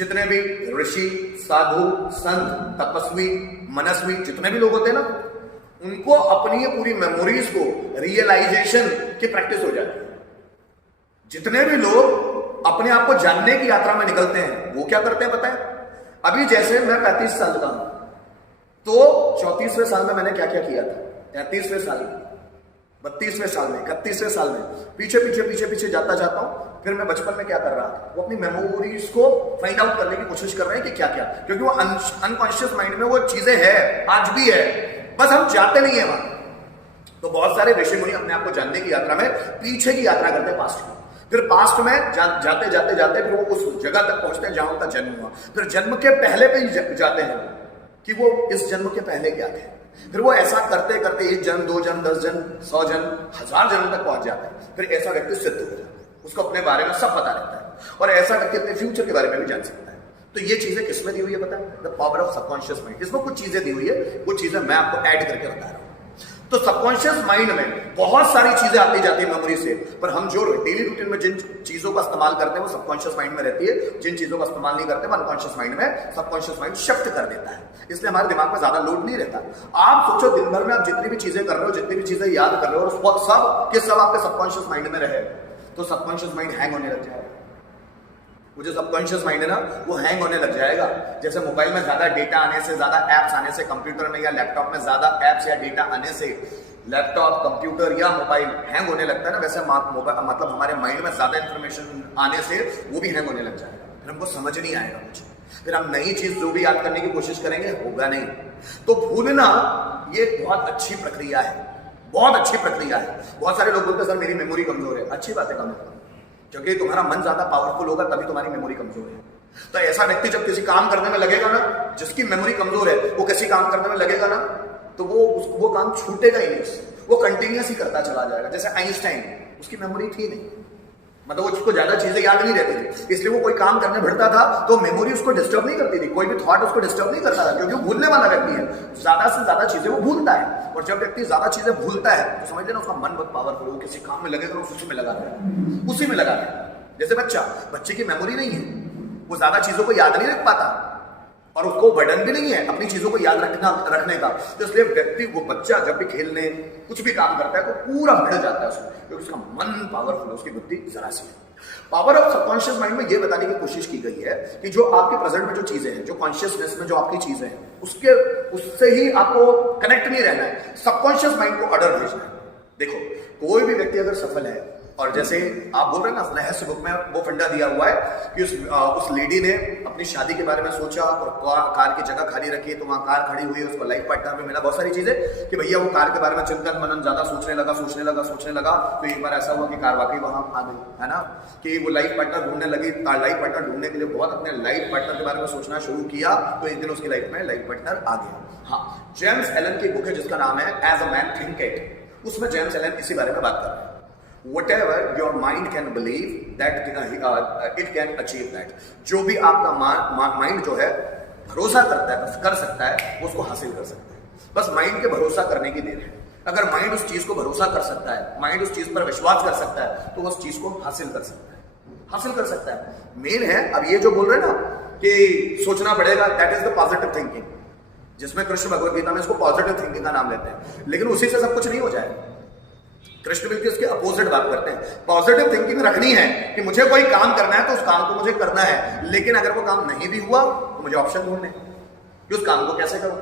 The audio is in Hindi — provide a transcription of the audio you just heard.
जितने भी ऋषि, साधु, संत, तपस्वी, मनस्वी जितने भी लोग होते हैं ना, उनको अपनी पूरी मेमोरीज को रियलाइजेशन की प्रैक्टिस हो जाती है। जितने भी लोग अपने आप को जानने की यात्रा में निकलते हैं वो क्या करते हैं पता है? अभी जैसे मैं 35 साल का हूं, तो 34वें साल में मैंने क्या क्या किया था, 33वें साल में, 32वें साल में, 31वें साल में, पीछे पीछे पीछे पीछे जाता जाता हूं। फिर मैं बचपन में क्या कर रहा था, वो अपनी मेमोरीज को फाइंड आउट करने की कोशिश कर रहे हैं कि क्या क्या, क्योंकि वो अनकॉन्शियस माइंड में वो चीजें है, आज भी है, बस हम जाते नहीं है वहां। तो बहुत सारे ऋषि मुनि अपने आप को जानने की यात्रा में पीछे की यात्रा करते हैं, पास्ट की। फिर पास्ट में जाते जाते जाते फिर वो उस जगह तक पहुंचते हैं जहां उनका जन्म हुआ। फिर जन्म के पहले पे ही जाते हैं कि वो इस जन्म के पहले क्या थे। फिर वो ऐसा करते करते 1 जन्म, 2 जन्म, 10 जन्म, 100 जन्म, 1000 जन्म तक पहुंच जाते हैं। फिर ऐसा व्यक्ति सिद्ध हो जाता है, उसको अपने बारे में सब पता रहता है, और ऐसा व्यक्ति अपने फ्यूचर के बारे में भी जान सकता है। तो ये चीजें किसमें दी हुई है पता है? The power of subconscious mind. इसमें कुछ चीजें दी हुई है, कुछ चीजें मैं आपको ऐड करके बता रहा हूं। तो सबकॉन्शियस माइंड में बहुत सारी चीजें आती जाती है मेमोरी से, पर हम जो डेली रूटीन में जिन चीजों का इस्तेमाल करते हैं वो सबकॉन्शियस माइंड में रहती है, जिन चीजों का इस्तेमाल नहीं करते वो अनकॉन्शियस माइंड में सबकॉन्शियस माइंड शिफ्ट कर देता है। इसलिए हमारे दिमाग में ज्यादा लोड नहीं रहता। आप सोचो दिन भर में आप जितनी भी चीजें कर रहे हो, जितनी भी चीजें याद कर रहे हो, और सब के सब आपके सबकॉन्शियस माइंड में रहे, तो सबकॉन्शियस माइंड हैंग होने लग जाएगा। वो जो सबकॉन्शियस माइंड है ना, वो हैंग होने लग जाएगा। जैसे मोबाइल में ज्यादा डेटा आने से, ज्यादा एप्स आने से, कंप्यूटर में या लैपटॉप में ज्यादा एप्स या डेटा आने से लैपटॉप, कंप्यूटर या मोबाइल हैंग होने लगता है ना, वैसे मतलब हमारे माइंड में ज्यादा इंफॉर्मेशन आने से वो भी हैंग होने लग जाएगा। फिर हमको समझ नहीं आएगा कुछ, फिर हम नई चीज जो भी याद करने की कोशिश करेंगे होगा नहीं। तो भूलना ये बहुत अच्छी प्रक्रिया है, बहुत अच्छी प्रक्रिया है। बहुत सारे लोग बोलते हैं सर मेरी मेमोरी कमजोर है। अच्छी बात है कमजोर, क्योंकि तुम्हारा मन ज्यादा पावरफुल होगा तभी तुम्हारी मेमोरी कमजोर है। तो ऐसा व्यक्ति जब किसी काम करने में लगेगा ना, जिसकी मेमोरी कमजोर है, वो किसी काम करने में लगेगा ना, तो वो काम छूटेगा ही नहीं, वो कंटिन्यूअस ही करता चला जाएगा। जैसे आइंस्टाइन, उसकी मेमोरी थी नहीं, मतलब वो उसको ज्यादा चीजें याद नहीं रहती थी, इसलिए वो कोई काम करने बैठता था तो मेमोरी उसको डिस्टर्ब नहीं करती थी, कोई भी थॉट उसको डिस्टर्ब नहीं करता था, क्योंकि वो भूलने वाला व्यक्ति है। ज्यादा से ज्यादा चीजें वो भूलता है, और जब व्यक्ति ज्यादा चीजें भूलता है तो समझ लेना उसका मन बहुत पावरफुल, वो किसी काम में लगेगा उसी में लगा रहेगा, उसी में लगा रहेगा। जैसे बच्चे की मेमोरी नहीं है, वो ज्यादा चीजों को याद नहीं रख पाता, और उसको बर्डन भी नहीं है अपनी चीजों को याद रखने का। तो इसलिए व्यक्ति, वो बच्चा जब भी खेलने कुछ भी काम करता है तो पूरा भिड़ जाता है उसमें, क्योंकि उसका मन पावरफुल है, उसकी बुद्धि जरा सी है। पावर ऑफ सबकॉन्शियस माइंड में ये बताने की कोशिश की गई है कि जो आपके प्रेजेंट में जो चीजें हैं, जो कॉन्शियसनेस में जो आपकी चीजें हैं, उससे ही आपको कनेक्ट नहीं रहना है, सबकॉन्शियस माइंड को ऑर्डर भेजना है। देखो कोई भी व्यक्ति अगर सफल है, और जैसे आप बोल रहे हैं ना, रहस्य बुक में वो फंडा दिया हुआ है कि उस लेडी ने अपनी शादी के बारे में सोचा और कार की जगह खाली रखी, तो वहां कार खड़ी हुई, उसको लाइफ पार्टनर में मिला, बहुत सारी चीजें कि भैया वो कार के बारे में चिंतन मनन ज्यादा सोचने लगा। तो एक बार ऐसा हुआ कि कार वाकई वहां आ गई, है ना, कि वो लाइफ पार्टनर ढूंढने लगी। लाइफ पार्टनर ढूंढने के लिए बहुत अपने लाइफ पार्टनर के बारे में सोचना शुरू किया, तो एक दिन उसकी लाइफ में लाइफ पार्टनर आ गया। हाँ, जेम्स एलन की बुक है जिसका नाम है as a man think it, उसमें जेम्स एलन इसी बारे में बात कर रहे हैं। Whatever your mind can believe that it can achieve that, जो भी आपका माइंड जो है भरोसा करता है, कर सकता है, वो उसको हासिल कर सकता है। बस माइंड के भरोसा करने की देर है। अगर माइंड उस चीज को भरोसा कर सकता है, माइंड उस चीज पर विश्वास कर सकता है, तो उस चीज को हासिल कर सकता है। मेन है अब ये जो बोल रहे हैं ना कि सोचना पड़ेगा, that is the positive thinking, जिसमें कृष्ण भगवद गीता में इसको पॉजिटिव थिंकिंग का नाम लेते हैं। लेकिन उसी से सब कुछ नहीं हो जाएगा। कृष्ण बिल्कुल इसके अपोजिट बात करते हैं। पॉजिटिव थिंकिंग रखनी है कि मुझे कोई काम करना है तो उस काम को मुझे करना है, लेकिन अगर वो काम नहीं भी हुआ तो मुझे ऑप्शन ढूंढने कि उस काम को कैसे करूं।